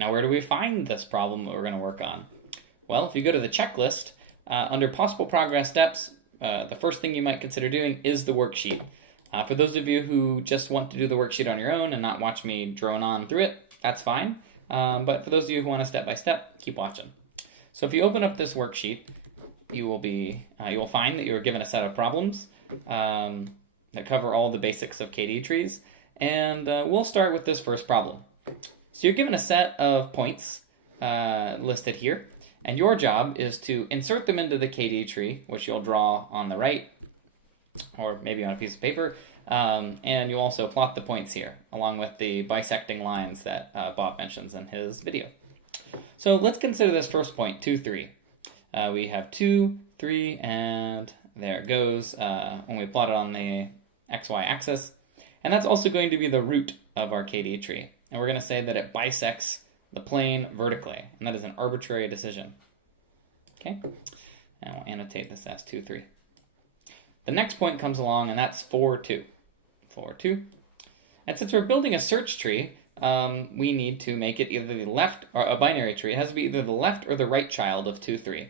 Now, where do we find this problem that we're going to work on? Well, if you go to the checklist, under possible progress steps, the first thing you might consider doing is the worksheet. For those of you who just want to do the worksheet on your own and not watch me drone on through it, that's fine. But for those of you who want to step by step, keep watching. So if you open up this worksheet, you will find that you are given a set of problems that cover all the basics of KD trees, and we'll start with this first problem. So you're given a set of points listed here, and your job is to insert them into the KD tree, which you'll draw on the right, or maybe on a piece of paper, and you'll also plot the points here, along with the bisecting lines that Bob mentions in his video. So let's consider this first point, 2, 3. We have 2, 3, and there it goes when we plot it on the XY axis. And that's also going to be the root of our KD tree. And we're going to say that it bisects the plane vertically, and that is an arbitrary decision. Okay, and we'll annotate this as 2, 3. The next point comes along, and that's 4, 2. 4, 2. And since we're building a search tree, we need to make it either the left, or a binary tree. It has to be either the left or the right child of 2, 3.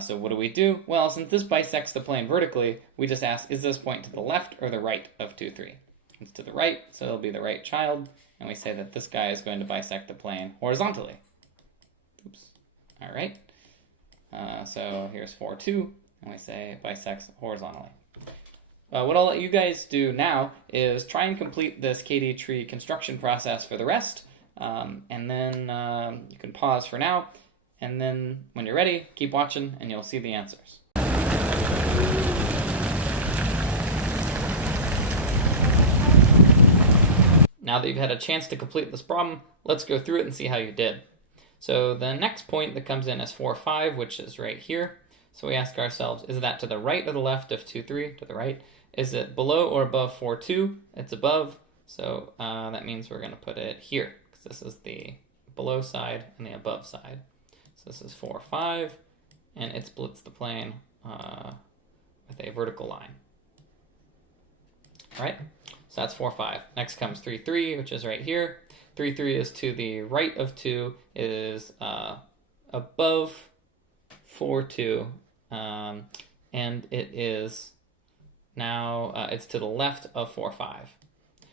So what do? Well, since this bisects the plane vertically, we just ask, is this point to the left or the right of 2, 3? It's to the right, so it'll be the right child. And we say that this guy is going to bisect the plane horizontally. Oops. All right. So here's 4, 2, and we say it bisects horizontally. What I'll let you guys do now is try and complete this KD tree construction process for the rest, and then you can pause for now, and then when you're ready, keep watching and you'll see the answers. Now that you've had a chance to complete this problem, let's go through it and see how you did. So the next point that comes in is 4, 5, which is right here. So we ask ourselves, is that to the right or the left of 2, 3? To the right. Is it below or above 4, 2? It's above, so that means we're going to put it here, because this is the below side and the above side. So this is 4, 5, and it splits the plane with a vertical line. All right, so that's 4, 5. Next comes 3, 3, which is right here. 3, 3 is to the right of 2, is above 4, 2, and it is now, it's to the left of 4, 5.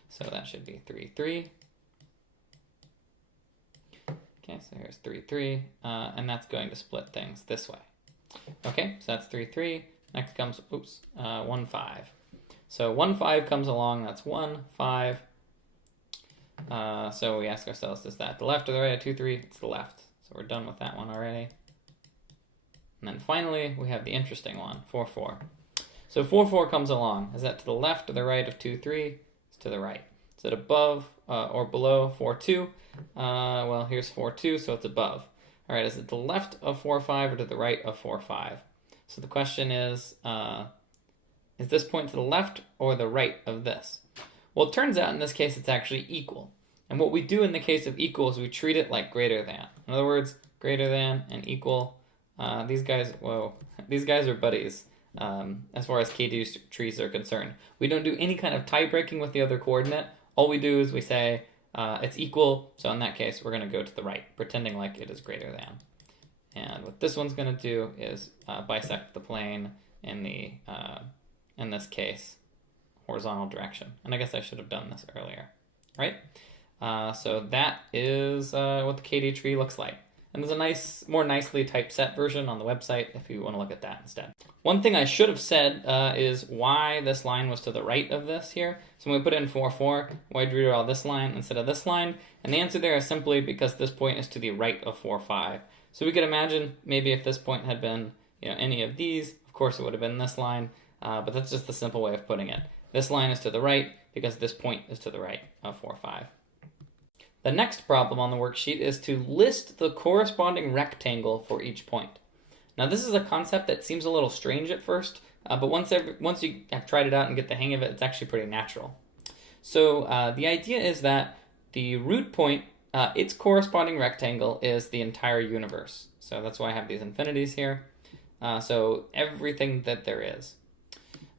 So that should be 3, 3. Okay, so here's 3, 3, and that's going to split things this way. Okay, so that's 3, 3. Next comes, 1, 5. So 1, 5 comes along, that's 1, 5. So we ask ourselves, is that the left or the right of 2, 3? It's the left. So we're done with that one already. And then finally, we have the interesting one, 4, 4. So 4, 4 comes along. Is that to the left or the right of 2, 3? It's to the right. Is it above or below 4, 2? Well, here's 4, 2, so it's above. All right, is it to the left of 4, 5 or to the right of 4, 5? So the question is this point to the left or the right of this? Well, it turns out in this case it's actually equal. And what we do in the case of equal is we treat it like greater than. In other words, greater than and equal. These guys are buddies as far as KD trees are concerned. We don't do any kind of tie breaking with the other coordinate. All we do is we say it's equal, so in that case we're going to go to the right, pretending like it is greater than. And what this one's going to do is bisect the plane in the in this case horizontal direction. And I guess I should have done this earlier, right? So that is what the KD tree looks like. And there's a nice, more nicely typeset version on the website if you want to look at that instead. One thing I should have said is why this line was to the right of this here. So when we put in 4, 4, why did we draw this line instead of this line? And the answer there is simply because this point is to the right of 4, 5. So we could imagine maybe if this point had been any of these, of course it would have been this line, but that's just the simple way of putting it. This line is to the right because this point is to the right of 4, 5. The next problem on the worksheet is to list the corresponding rectangle for each point. Now this is a concept that seems a little strange at first, but once you have tried it out and get the hang of it, it's actually pretty natural. So the idea is that the root point, its corresponding rectangle is the entire universe. So that's why I have these infinities here. So everything that there is.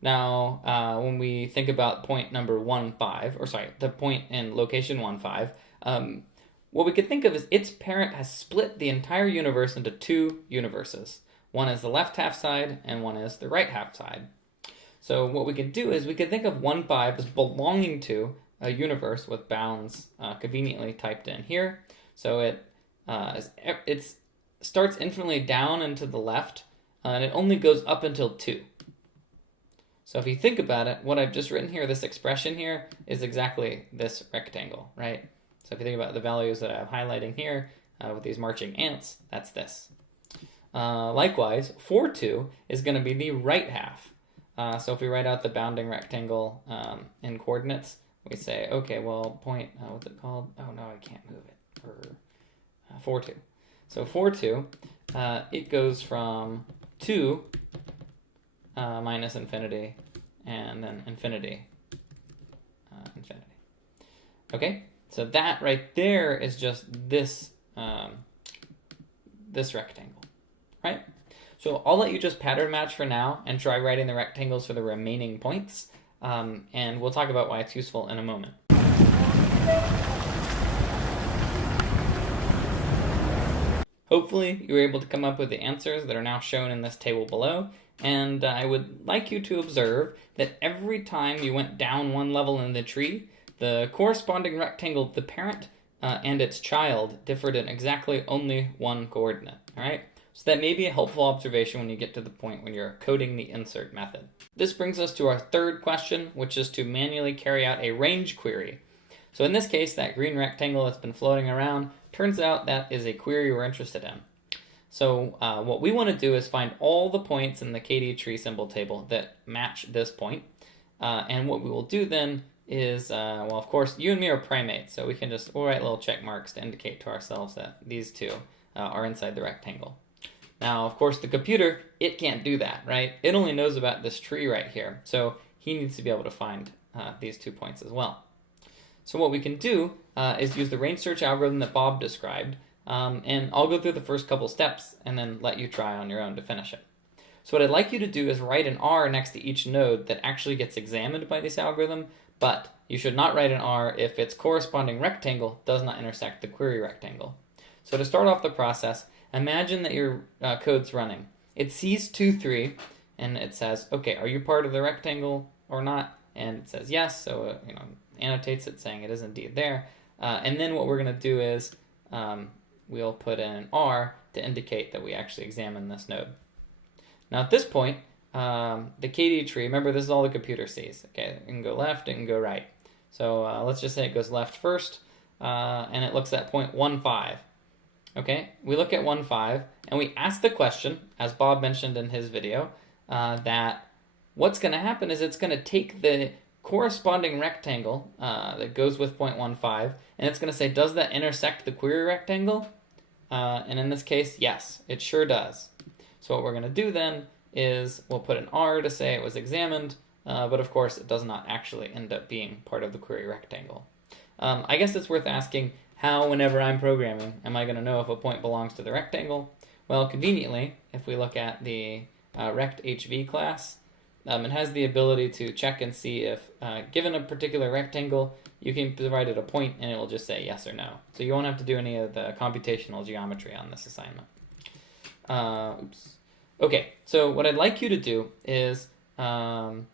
Now, when we think about point number 1, 5, or sorry, the point in location 1, 5, what we could think of is its parent has split the entire universe into two universes. One is the left half side, and one is the right half side. So what we could do is we could think of 1, 5 as belonging to a universe with bounds conveniently typed in here. So it starts infinitely down and to the left, and it only goes up until 2. So if you think about it, what I've just written here, this expression here, is exactly this rectangle, right? So if you think about the values that I'm highlighting here with these marching ants, that's this. Likewise, 4, 2 is going to be the right half. So if we write out the bounding rectangle in coordinates, we say, okay, well, point, what's it called? Oh, no, I can't move it. 4, 2. So 4, 2, it goes from 2 minus infinity, and then infinity, infinity. Okay, so that right there is just this, this rectangle, right? So I'll let you just pattern match for now and try writing the rectangles for the remaining points, and we'll talk about why it's useful in a moment. Hopefully you were able to come up with the answers that are now shown in this table below, and I would like you to observe that every time you went down one level in the tree, the corresponding rectangle of the parent and its child differed in exactly only one coordinate, all right? So that may be a helpful observation when you get to the point when you're coding the insert method. This brings us to our third question, which is to manually carry out a range query. So in this case, that green rectangle that's been floating around, turns out that is a query we're interested in. So what we want to do is find all the points in the kdtree symbol table that match this point. And what we will do then is, well, of course, you and me are primates, so we'll write little check marks to indicate to ourselves that these two are inside the rectangle. Now, of course, the computer, it can't do that, right? It only knows about this tree right here, so he needs to be able to find these 2 points as well. So what we can do is use the range search algorithm that Bob described, and I'll go through the first couple steps and then let you try on your own to finish it. So what I'd like you to do is write an R next to each node that actually gets examined by this algorithm, but you should not write an R if its corresponding rectangle does not intersect the query rectangle. So to start off the process, imagine that your code's running. It sees 2, 3, and it says, okay, are you part of the rectangle or not? And it says yes, so it annotates it saying it is indeed there. And then what we're going to do is we'll put in an R to indicate that we actually examine this node. Now at this point, the kdtree, remember this is all the computer sees. Okay, it can go left, it can go right. So let's just say it goes left first, and it looks at point 1, 5. Okay, we look at 1, 5, and we ask the question, as Bob mentioned in his video, that what's going to happen is it's going to take the corresponding rectangle that goes with point 1, 5, and it's going to say, does that intersect the query rectangle? And in this case, yes, it sure does. So what we're going to do then is we'll put an R to say it was examined, but of course it does not actually end up being part of the query rectangle. I guess it's worth asking, how, whenever I'm programming, am I going to know if a point belongs to the rectangle? Well, conveniently, if we look at the recthv class, it has the ability to check and see if, given a particular rectangle, you can provide it a point and it will just say yes or no. So you won't have to do any of the computational geometry on this assignment. Okay, so what I'd like you to do is, well,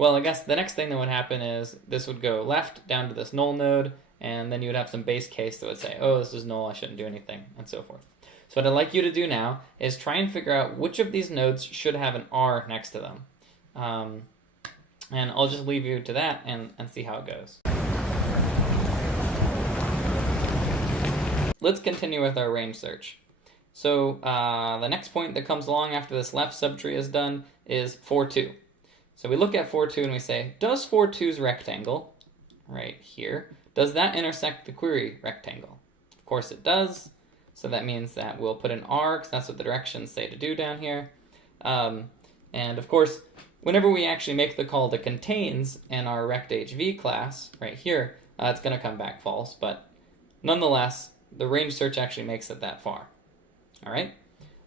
I guess the next thing that would happen is this would go left down to this null node, and then you would have some base case that would say, oh, this is null, I shouldn't do anything, and so forth. So what I'd like you to do now is try and figure out which of these nodes should have an R next to them. And I'll just leave you to that and see how it goes. Let's continue with our range search. So the next point that comes along after this left subtree is done is 4, 2. So we look at 4, 2 and we say, does 4, 2's rectangle, right here, does that intersect the query rectangle? Of course it does. So that means that we'll put an R, because that's what the directions say to do down here. And of course, whenever we actually make the call to contains in our recthv class right here, it's going to come back false. But nonetheless, the range search actually makes it that far. All right.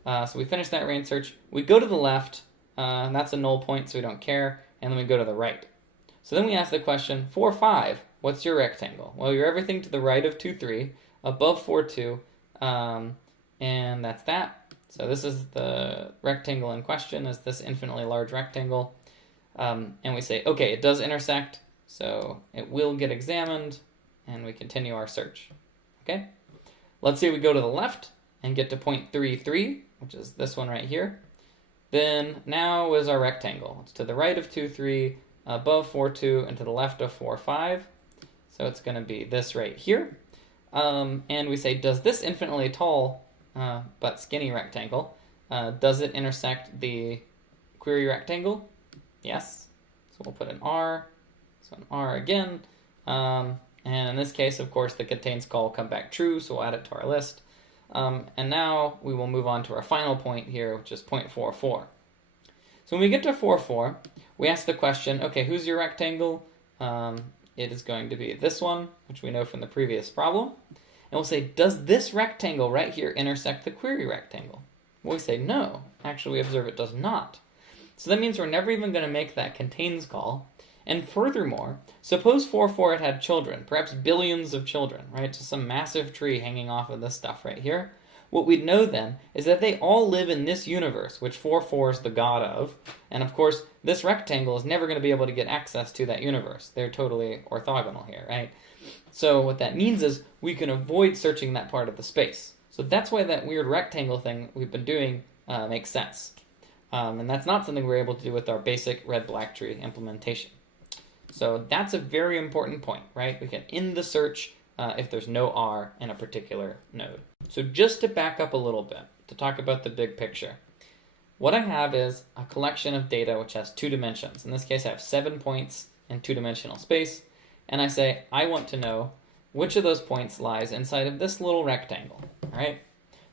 So we finish that range search. We go to the left. And that's a null point, so we don't care. And then we go to the right. So then we ask the question, 4, 5, what's your rectangle? Well, you're everything to the right of 2, 3. above 4, 2, and that's that. So this is the rectangle in question, is this infinitely large rectangle. And we say, okay, it does intersect, so it will get examined, and we continue our search. Okay? Let's say we go to the left and get to point 3, 3, which is this one right here. Then now is our rectangle. It's to the right of 2, 3, above 4, 2, and to the left of 4, 5. So it's going to be this right here. And we say, does this infinitely tall but skinny rectangle, does it intersect the query rectangle? Yes. So we'll put an R. So an R again. And in this case, of course, the contains call will come back true, so we'll add it to our list. And now we will move on to our final point here, which is point 4, 4. So when we get to 4, 4, we ask the question, okay, who's your rectangle? It is going to be this one, which we know from the previous problem. And we'll say, does this rectangle right here intersect the query rectangle? Well, we say no. Actually, we observe it does not. So that means we're never even going to make that contains call. And furthermore, suppose 4, 4 had children, perhaps billions of children, right? So some massive tree hanging off of this stuff right here. What we'd know then is that they all live in this universe, which 4, 4 is the god of. And of course, this rectangle is never going to be able to get access to that universe. They're totally orthogonal here, right? So what that means is we can avoid searching that part of the space. So that's why that weird rectangle thing we've been doing makes sense. And that's not something we're able to do with our basic red-black tree implementation. So that's a very important point, right? We can end the search if there's no R in a particular node. So just to back up a little bit, to talk about the big picture, what I have is a collection of data which has 2 dimensions. In this case, I have 7 points in 2-dimensional space, and I say I want to know which of those points lies inside of this little rectangle, all right?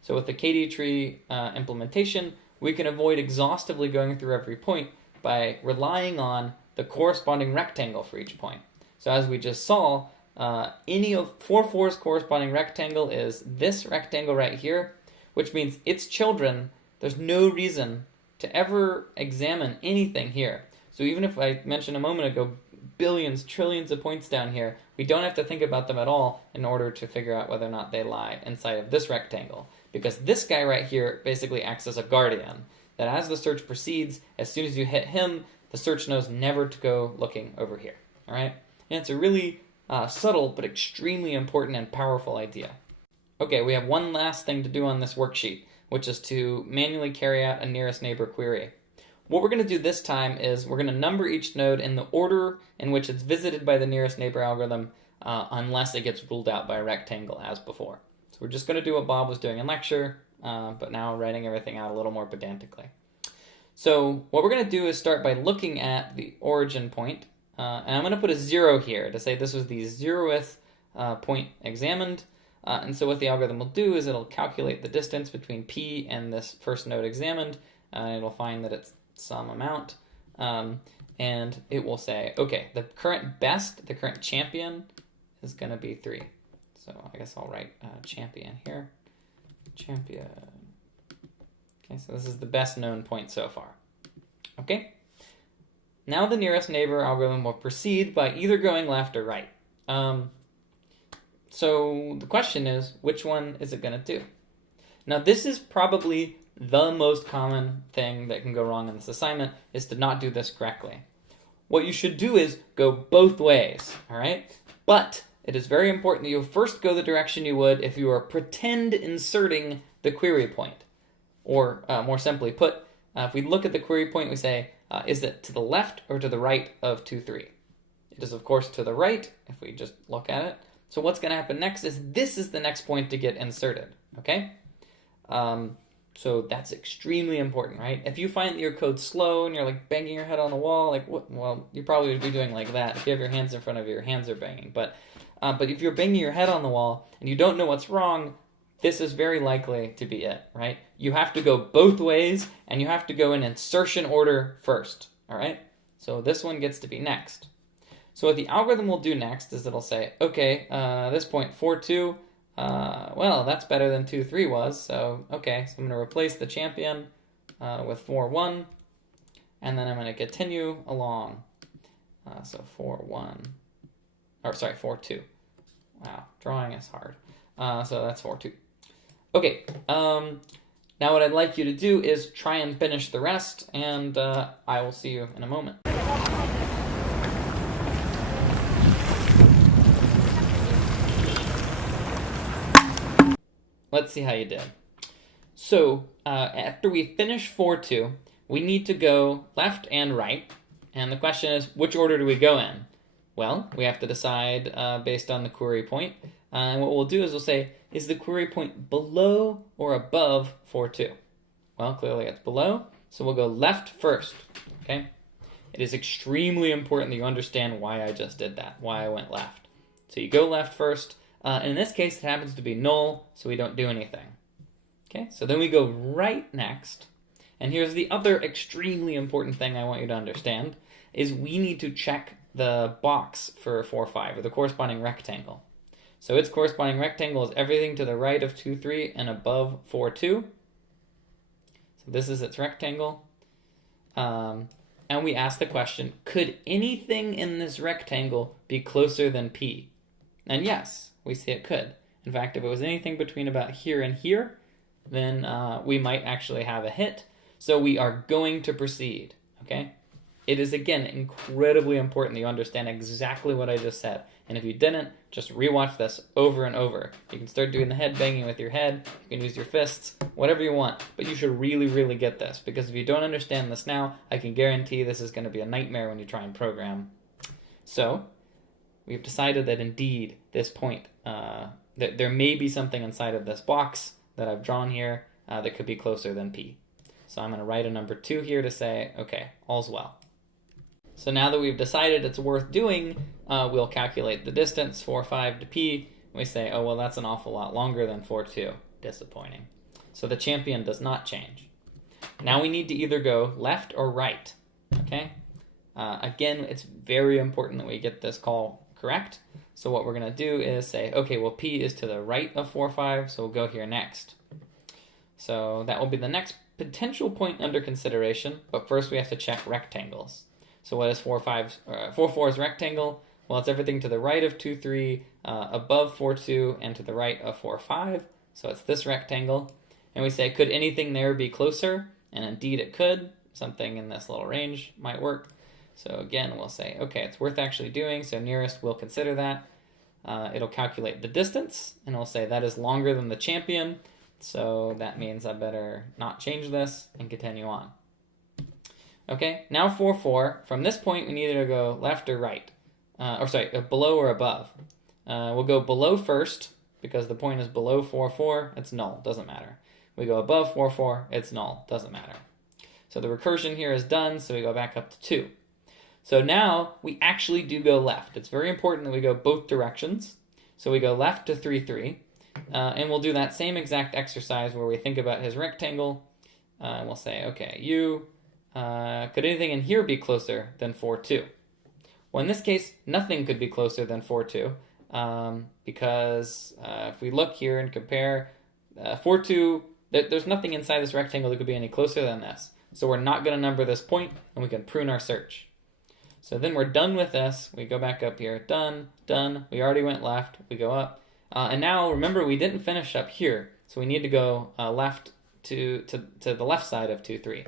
So with the kdtree implementation, we can avoid exhaustively going through every point by relying on the corresponding rectangle for each point. So as we just saw, any of 4, 4's corresponding rectangle is this rectangle right here, which means its children, there's no reason to ever examine anything here. So even if I mentioned a moment ago, billions, trillions of points down here, we don't have to think about them at all in order to figure out whether or not they lie inside of this rectangle. Because this guy right here basically acts as a guardian, that as the search proceeds, as soon as you hit him, the search knows never to go looking over here, all right? And it's a really subtle but extremely important and powerful idea. Okay, we have one last thing to do on this worksheet, which is to manually carry out a nearest neighbor query. What we're going to do this time is we're going to number each node in the order in which it's visited by the nearest neighbor algorithm unless it gets ruled out by a rectangle as before. So we're just going to do what Bob was doing in lecture, but now writing everything out a little more pedantically. So what we're going to do is start by looking at the origin point, and I'm going to put a 0 here to say this was the 0th point examined. And so what the algorithm will do is it'll calculate the distance between P and this first node examined. It'll find that it's some amount, and it will say, okay, the current best, the current champion is going to be 3. So I guess I'll write champion here. Champion. Okay, so this is the best known point so far. Okay. Now the nearest neighbor algorithm will proceed by either going left or right. So the question is, which one is it going to do? Now this is probably the most common thing that can go wrong in this assignment, is to not do this correctly. What you should do is go both ways, all right? But it is very important that you first go the direction you would if you were pretend inserting the query point. Or more simply put, if we look at the query point, we say, is it to the left or to the right of 2, 3? It is, of course, to the right, if we just look at it. So what's going to happen next is this is the next point to get inserted, okay? So that's extremely important, right? If you find that your code's slow and you're like banging your head on the wall, like what? Well, you probably would be doing like that. If you have your hands in front of you, your hands are banging. But if you're banging your head on the wall and you don't know what's wrong, this is very likely to be it, right? You have to go both ways, and you have to go in insertion order first, all right? So this one gets to be next. So what the algorithm will do next is it'll say, okay, this point 4, 2, well, that's better than 2, 3 was, so okay, so I'm going to replace the champion with 4, 1, and then I'm going to continue along. So 4, 1, or sorry, 4, 2. Wow, drawing is hard. So that's 4, 2. Okay, now what I'd like you to do is try and finish the rest, and I will see you in a moment. Let's see how you did. So after we finish 4, 2, we need to go left and right, and the question is, which order do we go in? Well, we have to decide based on the query point, and what we'll do is we'll say, is the query point below or above 4, 2? Well, clearly it's below, so we'll go left first, okay? It is extremely important that you understand why I just did that, why I went left. So you go left first, and in this case it happens to be null, so we don't do anything. Okay, so then we go right next, and here's the other extremely important thing I want you to understand, is we need to check the box for 4, 5, or the corresponding rectangle. So its corresponding rectangle is everything to the right of 2, 3 and above 4, 2. So this is its rectangle. And we ask the question, could anything in this rectangle be closer than P? And yes, we say it could. In fact, if it was anything between about here and here, then we might actually have a hit. So we are going to proceed, okay? It is, again, incredibly important that you understand exactly what I just said. And if you didn't, just rewatch this over and over. You can start doing the head banging with your head. You can use your fists, whatever you want. But you should really, really get this. Because if you don't understand this now, I can guarantee this is going to be a nightmare when you try and program. So we've decided that indeed this point, that there may be something inside of this box that I've drawn here that could be closer than P. So I'm going to write a number 2 here to say, okay, all's well. So now that we've decided it's worth doing, we'll calculate the distance, 4, 5 to P. We say, oh, well, that's an awful lot longer than 4, 2. Disappointing. So the champion does not change. Now we need to either go left or right, okay? Again, it's very important that we get this call correct. So what we're going to do is say, okay, well, P is to the right of 4, 5, so we'll go here next. So that will be the next potential point under consideration, but first we have to check rectangles. So what is 4, 4's rectangle? Well, it's everything to the right of 2, 3, above 4, 2, and to the right of 4, 5. So it's this rectangle. And we say, could anything there be closer? And indeed it could. Something in this little range might work. So again, we'll say, okay, it's worth actually doing. So nearest, we'll consider that. It'll calculate the distance, and we'll say that is longer than the champion. So that means I better not change this and continue on. Okay, now 4, 4. From this point, we need to go left or right. Below or above. We'll go below first, because the point is below 4, 4. It's null, doesn't matter. We go above 4, 4. It's null, doesn't matter. So the recursion here is done, so we go back up to 2. So now we actually do go left. It's very important that we go both directions. So we go left to 3, 3. And we'll do that same exact exercise where we think about his rectangle. And we'll say, okay, could anything in here be closer than 4, 2? Well, in this case, nothing could be closer than 4, 2, because if we look here and compare 4, 2, there's nothing inside this rectangle that could be any closer than this. So we're not going to number this point, and we can prune our search. So then we're done with this. We go back up here. Done, done. We already went left. We go up. And now, remember, we didn't finish up here. So we need to go left to the left side of 2, 3.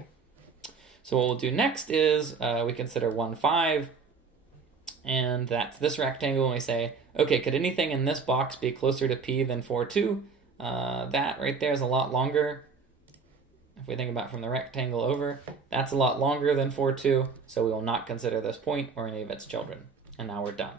So what we'll do next is we consider 1, 5, and that's this rectangle, and we say, okay, could anything in this box be closer to P than 4, 2? That right there is a lot longer. If we think about from the rectangle over, that's a lot longer than 4, 2, so we will not consider this point or any of its children. And now we're done.